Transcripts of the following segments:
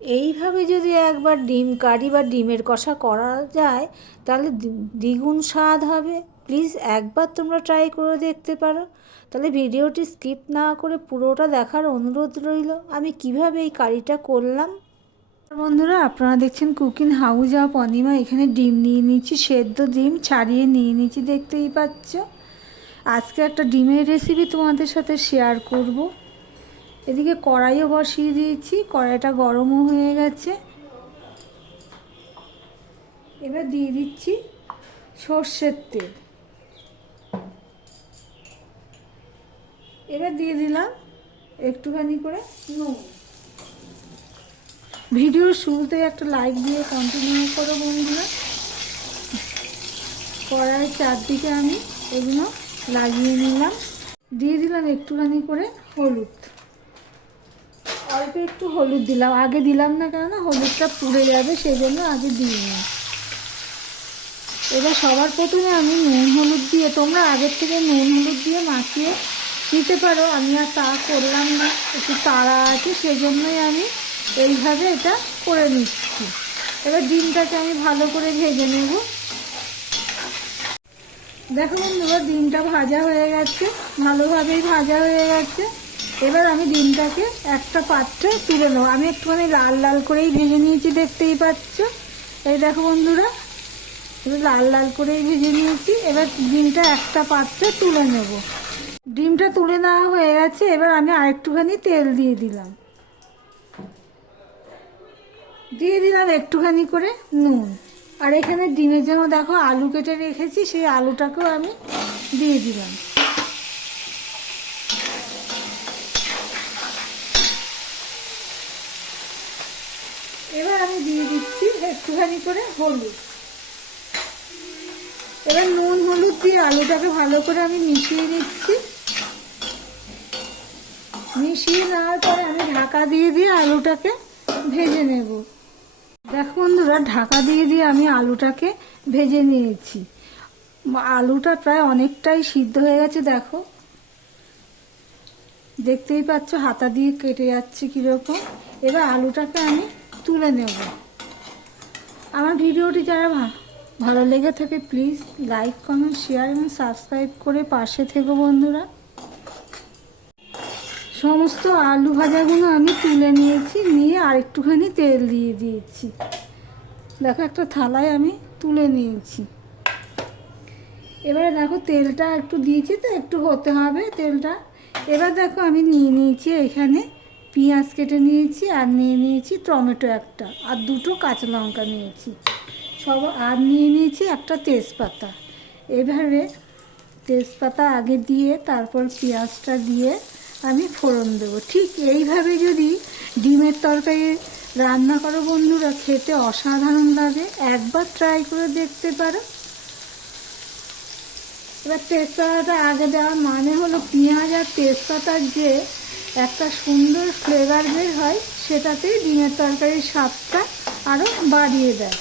এইভাবে যদি একবার ডিম, কারি বা ডিমের কষা করা যায়, তাহলে দ্বিগুণ স্বাদ হবে। প্লিজ একবার তোমরা ট্রাই করে দেখতে পারো। তাহলে ভিডিওটি স্কিপ না করে পুরোটা দেখার অনুরোধ রইল। আমি কীভাবে এই কারিটা করলাম? বন্ধুরা, আপনারা দেখছেন কুকিং হাউস অফ অনিমা। এখানে ডিম নিয়ে নিচ্ছি, সেদ্ধ ডিম ছাড়িয়ে নিয়ে নিচ্ছি, দেখতেই পাচ্ছ। আজকে একটা ডিমের রেসিপি তোমাদের সাথে শেয়ার করব। এদিকে কড়াইও বসিয়ে দিয়েছি, কড়াইটা গরমও হয়ে গেছে। এবার দিয়ে দিচ্ছি সর্ষের তেল। এবার দিয়ে দিলাম একটুখানি করে নুন। ভিডিওর শুরুতে একটা লাইক দিয়ে কন্টিনিউ করো বন্ধুরা। কড়াইয়ের চারদিকে আমি এগুলো লাগিয়ে নিলাম। দিয়ে দিলাম একটুখানি করে হলুদ। অল্প একটু হলুদ দিলাম। আগে দিলাম না কেননা হলুদটা পুড়ে যাবে সেই জন্য আগে দিইনি। এবার সবার প্রথমে আমি নুন হলুদ দিয়ে, তোমরা আগের থেকে নুন হলুদ দিয়ে মাখিয়ে নিতে পারো। আমি আর তা করলাম না, একটু তাড়া আছে সেই জন্যই আমি এইভাবে এটা করে নিচ্ছি। এবার ডিমটাকে আমি ভালো করে ভেজে নেব। দেখো বন্ধুরা, ডিমটা ভাজা হয়ে গেছে, ভালোভাবেই ভাজা হয়ে গেছে। এবার আমি ডিমটাকে একটা পাত্রে তুলে নেব। আমি একটুখানি লাল লাল করেই ভেজে নিয়েছি, দেখতেই পাচ্ছ। এই দেখো বন্ধুরা লাল লাল করেই ভেজে নিয়েছি। এবার ডিমটা একটা পাত্রে তুলে নেব। ডিমটা তুলে নেওয়া হয়ে গেছে, এবার আমি আরেকটুখানি তেল দিয়ে দিলাম। দিয়ে দিলাম একটুখানি করে নুন। আর এখানে ডিমের জন্য দেখো আলু কেটে রেখেছি, সেই আলুটাকেও আমি দিয়ে দিলাম এবার আমি দিয়ে দিচ্ছি একটুখানি করে হলুদ। এবার নুন, হলুদ দিয়ে আলুটাকে ভালো করে আমি মিশিয়ে নিচ্ছি। মিশিয়ে নেওয়ার পরে আমি ঢাকা দিয়ে দিয়ে আলুটাকে ভেজে নেব। দেখো বন্ধুরা, ঢাকা দিয়ে দিয়ে আমি আলুটাকে ভেজে নিয়েছি। আলুটা প্রায় অনেকটাই সিদ্ধ হয়ে গেছে, দেখো। দেখতেই পাচ্ছ, হাতা দিয়ে কেটে যাচ্ছে কীরকম। এবার আলুটাকে আমি তুলে নেব। আমার ভিডিওটি যারা ভালো লেগে থাকে প্লিজ লাইক কমেন্ট শেয়ার এবং সাবস্ক্রাইব করে পাশে থেকো বন্ধুরা। সমস্ত আলু ভাজাগুলো আমি তুলে নিয়েছি, নিয়ে আরেকটুখানি তেল দিয়ে দিয়েছি। দেখো, একটা থালায় আমি তুলে নিয়েছি। এবারে দেখো, তেলটা একটু দিয়েছি তো, একটু হতে হবে তেলটা। এবার দেখো, আমি নিয়ে নিয়েছি এখানে পেঁয়াজ কেটে নিয়েছি আর নিয়ে নিয়েছি টমেটো একটা আর দুটো কাঁচা লঙ্কা নিয়েছি। সব আর নিয়ে নিয়েছি একটা তেজপাতা। এভাবে তেজপাতা আগে দিয়ে তারপর পেঁয়াজটা দিয়ে আমি ফোড়ন দেবো। ঠিক এইভাবে যদি ডিমের তরকারি রান্না করো বন্ধুরা, খেতে অসাধারণ লাগে। একবার ট্রাই করে দেখতে পারো। এবার তেজপাতাটা আগে দেওয়ার মানে হলো পেঁয়াজ আর তেজপাতার যে একটা সুন্দর ফ্লেভার বের হয় সেটাতে ডিমের তরকারির স্বাদটা আরও বাড়িয়ে দেয়।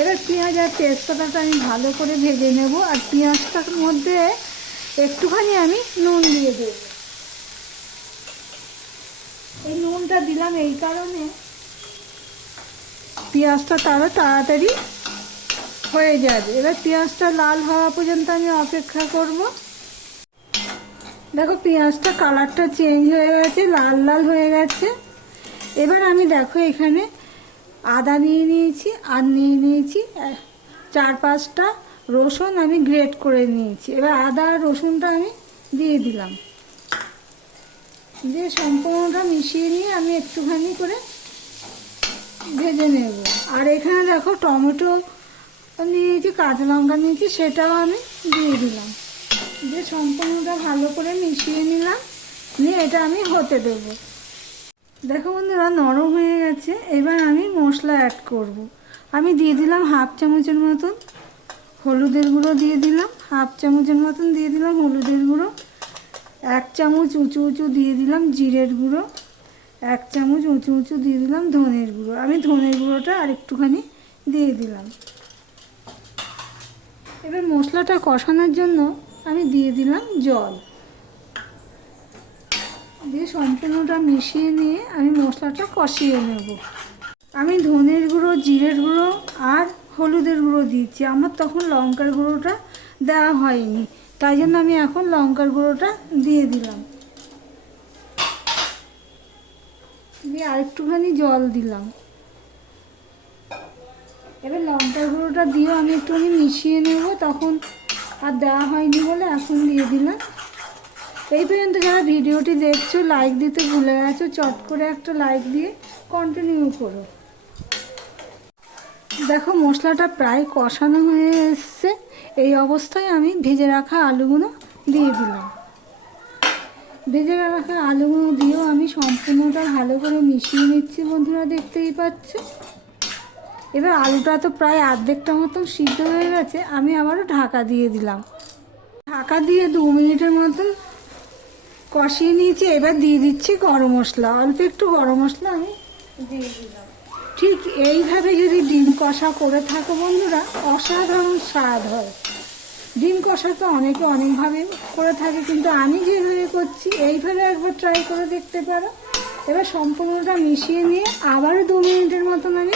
এবার পেঁয়াজ আর তেজপাতাটা আমি ভালো করে ভেজে নেব, আর পেঁয়াজটার মধ্যে একটুখানি আমি নুন দিয়ে দেব। এই নুনটা দিলাম এই কারণে পেঁয়াজটা তারও তাড়াতাড়ি হয়ে যাবে। এবার পেঁয়াজটা লাল হওয়া পর্যন্ত আমি অপেক্ষা করব। দেখো, পেঁয়াজটা কালারটা চেঞ্জ হয়ে গেছে, লাল লাল হয়ে গেছে। এবার আমি দেখো, এখানে আদা নিয়ে নিয়েছি, আর নিয়ে নিয়েছি চার পাঁচটা রসুন আমি গ্রেট করে নিয়েছি। এবার আদা আর রসুনটা আমি দিয়ে দিলাম। দিয়ে সম্পূর্ণটা মিশিয়ে নিয়ে আমি একটুখানি করে ভেজে নেব। আর এখানে দেখো, টমেটো নিয়েছি, কাঁচা লঙ্কা নিয়েছি, সেটাও আমি দিয়ে দিলাম। দিয়ে সম্পূর্ণটা ভালো করে মিশিয়ে নিলাম, নিয়ে এটা আমি হতে দেব। দেখো বন্ধুরা, নরম হয়ে গেছে। এবার আমি মশলা অ্যাড করব। আমি দিয়ে দিলাম হাফ চামচের মতন হলুদের গুঁড়ো দিয়ে দিলাম। হাফ চামচের মতন দিয়ে দিলাম হলুদের গুঁড়ো। এক চামচ উঁচু উঁচু দিয়ে দিলাম জিরের গুঁড়ো। এক চামচ উঁচু উঁচু দিয়ে দিলাম ধনের গুঁড়ো। আমি ধনের গুঁড়োটা আর একটুখানি দিয়ে দিলাম। এবার মশলাটা কষানোর জন্য আমি দিয়ে দিলাম জল। দিয়ে সম্পূর্ণটা মিশিয়ে নিয়ে আমি মশলাটা কষিয়ে নেব। আমি ধনের গুঁড়ো, জিরের গুঁড়ো আর হলুদের গুঁড়ো দিয়েছি আমার তখন লঙ্কার গুঁড়োটা দেওয়া হয়নি। তাই জন্য আমি এখন লঙ্কার গুঁড়োটা দিয়ে দিলাম। দিয়ে আরেকটুখানি জল দিলাম। এবার লঙ্কার গুঁড়োটা দিয়েও আমি একটুখানি মিশিয়ে নেব। তখন আর দেওয়া হয়নি বলে এখন দিয়ে দিলাম। এই পর্যন্ত যারা ভিডিওটি দেখছ লাইক দিতে ভুলে গেছো, চট করে একটা লাইক দিয়ে কন্টিনিউ করো। দেখো, মশলাটা প্রায় কষানো হয়ে এসছে। এই অবস্থায় আমি ভেজে রাখা আলুগুলো দিয়ে দিলাম। ভেজে রাখা আলুগুলো দিয়েও আমি সম্পূর্ণটা ভালো করে মিশিয়ে নিচ্ছি, বন্ধুরা, দেখতেই পাচ্ছ। এবার আলুটা তো প্রায় অর্ধেকটা মতন সিদ্ধ হয়ে গেছে, আমি আবারও ঢাকা দিয়ে দিলাম। ঢাকা দিয়ে দু মিনিটের মতন কষিয়ে নিয়েছি, এবার দিয়ে দিচ্ছি গরম মশলা। অল্প একটু গরম মশলা আমি দিলাম। ঠিক এইভাবে যদি ডিম কষা করে থাকো বন্ধুরা, অসাধারণ স্বাদ হয়। ডিম কষা তো অনেকে অনেকভাবে করে থাকে, কিন্তু আমি যেভাবে করছি, এইভাবে একবার ট্রাই করে দেখতে পারো। এবার সম্পূর্ণটা মিশিয়ে নিয়ে আবারও দু মিনিটের মতন আমি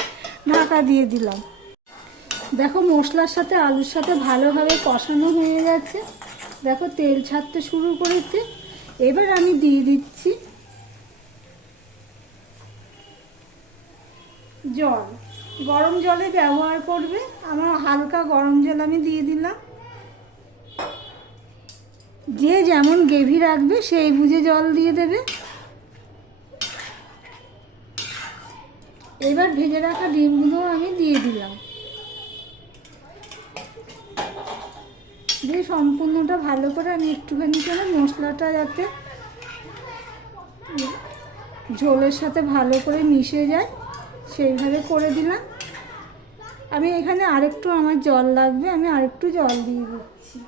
ঢাকা দিয়ে দিলাম। দেখো মশলার সাথে আলুর সাথে ভালোভাবে কষানো হয়ে গেছে। দেখো তেল ছাড়তে শুরু করেছে। এবার আমি দিয়ে দিচ্ছি জল। গরম জলে ব্যবহার করবে। আমার হালকা গরম জল আমি দিয়ে দিলাম। যে যেমন গ্রেভি রাখবে, সেই বুঝে জল দিয়ে দেবে। এবার ভেজে রাখা ডিমগুলো আমি দিয়ে দিলাম। দিয়ে সম্পূর্ণটা ভালো করে আমি একটুখানি করে মশলাটা যাতে ঝোলের সাথে ভালো করে মিশে যায়, সেইভাবে করে দিলাম। আমি এখানে আরেকটু আমার জল লাগবে, আমি আরেকটু জল দিয়ে দিচ্ছি।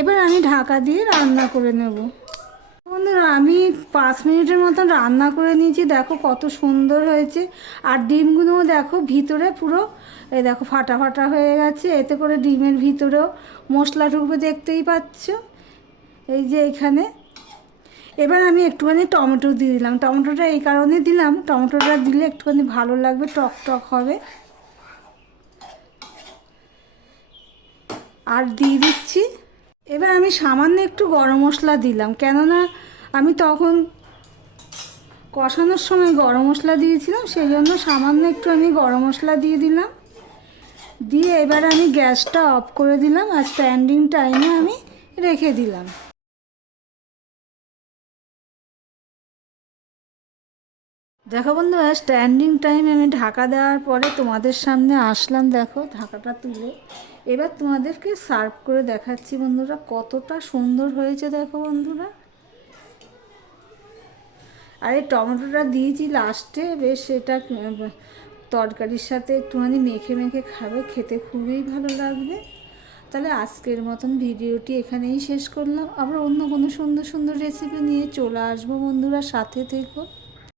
এবার আমি ঢাকা দিয়ে রান্না করে নেব। আমি পাঁচ মিনিটের মতন রান্না করে নিয়েছি। দেখো কত সুন্দর হয়েছে। আর ডিমগুলোও দেখো ভিতরে পুরো, এই দেখো ফাটা ফাটা হয়ে গেছে। এতে করে ডিমের ভিতরেও মশলা ঢুকবে দেখতেই পাচ্ছ। এই যে এখানে। এবার আমি একটুখানি টমেটো দিয়ে দিলাম। টমেটোটা এই কারণে দিলাম। টমেটোটা দিলে একটুখানি ভালো লাগবে, টক টক হবে। আর দিয়ে দিচ্ছি। এবার আমি সামান্য একটু গরম মশলা দিলাম। কেননা আমি তখন কষানোর সময় গরম মশলা দিয়েছিলাম সেই জন্য সামান্য একটু আমি গরম মশলা দিয়ে দিলাম। দিয়ে এবার আমি গ্যাসটা অফ করে দিলাম আর স্ট্যান্ডিং টাইমে আমি রেখে দিলাম। দেখো বন্ধুরা স্ট্যান্ডিং টাইম আমি ঢাকা দেওয়ার পরে তোমাদের সামনে আসলাম, দেখো ঢাকাটা তুলে। এবার তোমাদেরকে সার্ভ করে দেখাচ্ছি বন্ধুরা, কতটা সুন্দর হয়েছে, দেখো বন্ধুরা। আর টমেটোটা দিয়েছি লাস্টে বেশ এটা, তরকারির সাথে একটুখানি মেখে মেখে খাবে, খেতে খুবই ভালো লাগবে। তাহলে আজকের মতন ভিডিওটি এখানেই শেষ করলাম। আবার অন্য কোনো সুন্দর সুন্দর রেসিপি নিয়ে চলে আসব বন্ধুরা, সাথে থেকো।